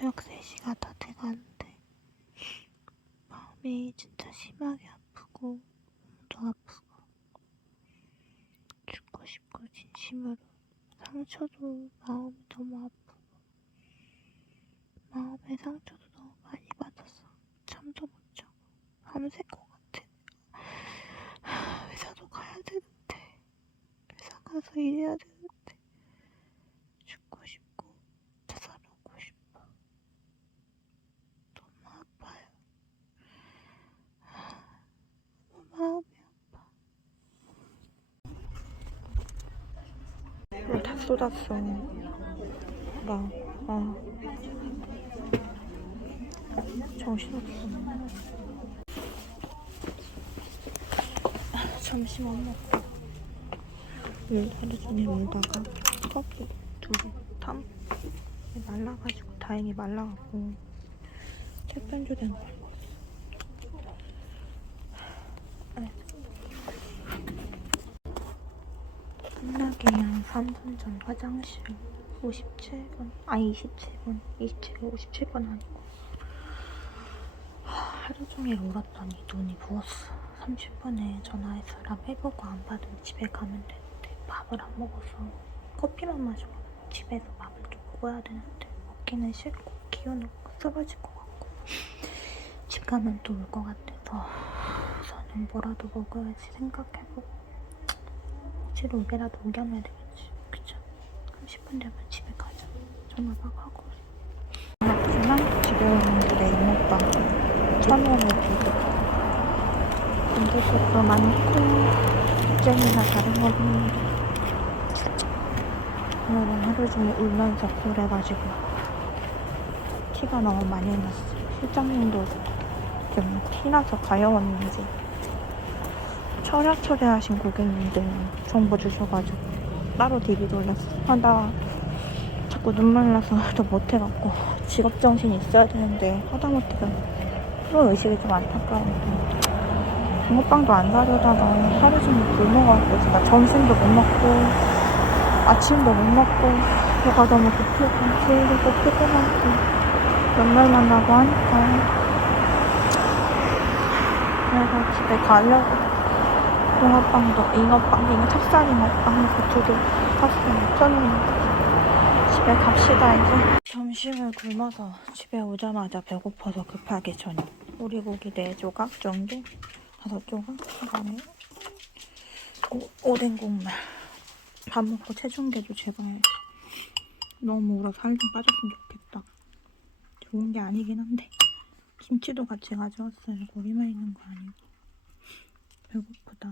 새벽 3시가 다 돼가는데 마음이 진짜 심하게 아프고 또 아프고 죽고 싶고 진심으로 상처도 마음이 너무 아프고 마음의 상처도 너무 많이 받아서 잠도 못 자고 밤샐 것 같아. 하, 회사도 가야 되는데 회사 가서 일해야 되는데 죽고 싶고 자살하고 싶어 너무 아파요 하, 너무 마음이 아파 물 다 쏟았어. 나 아. 정신없어. 아, 점심 안 먹고 물 하루 종일 울다가 컵이 두개 탐? 말라가지고 다행히 말라가고 햇반조대는 끝나기 한 3분 전 화장실 57분 아니 27분 27분 57분 아니고. 하, 하루 종일 울었더니 눈이 부었어. 30분에 전화해서 랍 해보고 안 받으면 집에 가면 되는데 밥을 안 먹어서 커피만 마시고 집에서 밥을 좀 먹어야 되는데 먹기는 싫고 기운없고 쓰러질 것 같고. 집 가면 또 울 것 같아서 우선은 뭐라도 먹어야지 생각해보고 혹시로 오게라도 우겨놔야 되겠지. 그쵸? 30분 되면 집에 가자. 전화박 하고. 아프지만 집에 오는 길에 이모빠 천원을 주고 근데 그것도 많고 입장이나 다른 거는 오늘은 하루 종일 울면서 그래가지고 티가 너무 많이 났어 실장님도 좀 티나서 가여웠는지 처량처량하신 고객님들 정보 주셔가지고 따로 디비 돌렸어 아나 자꾸 눈물 나서 더 못해갖고 직업 정신이 있어야 되는데 하다못해 프로 의식이 좀 안타까운데 붕어빵도 안 사려다가 하루 종일 굶어갖고 제가 점심도 못 먹고 아침도 못 먹고 배가 너무 고프고 졸리고 피곤하고 연말 만나고 하니까 그래서 집에 가려고 붕어빵도 잉어빵, 잉어 찹쌀 잉어빵 그두개 샀어요. 천원인데 집에 갑시다 이제. 점심을 굶어서 집에 오자마자 배고파서 급하게 저녁. 오리고기 4조각 정도? 5조각? 그다음에 오, 오뎅 국물. 밥 먹고 체중계도 제발 너무 울어 살좀 빠졌으면 좋겠다. 좋은 게 아니긴 한데. 김치도 같이 가져왔어요. 고기만 있는 거 아니고 배고프다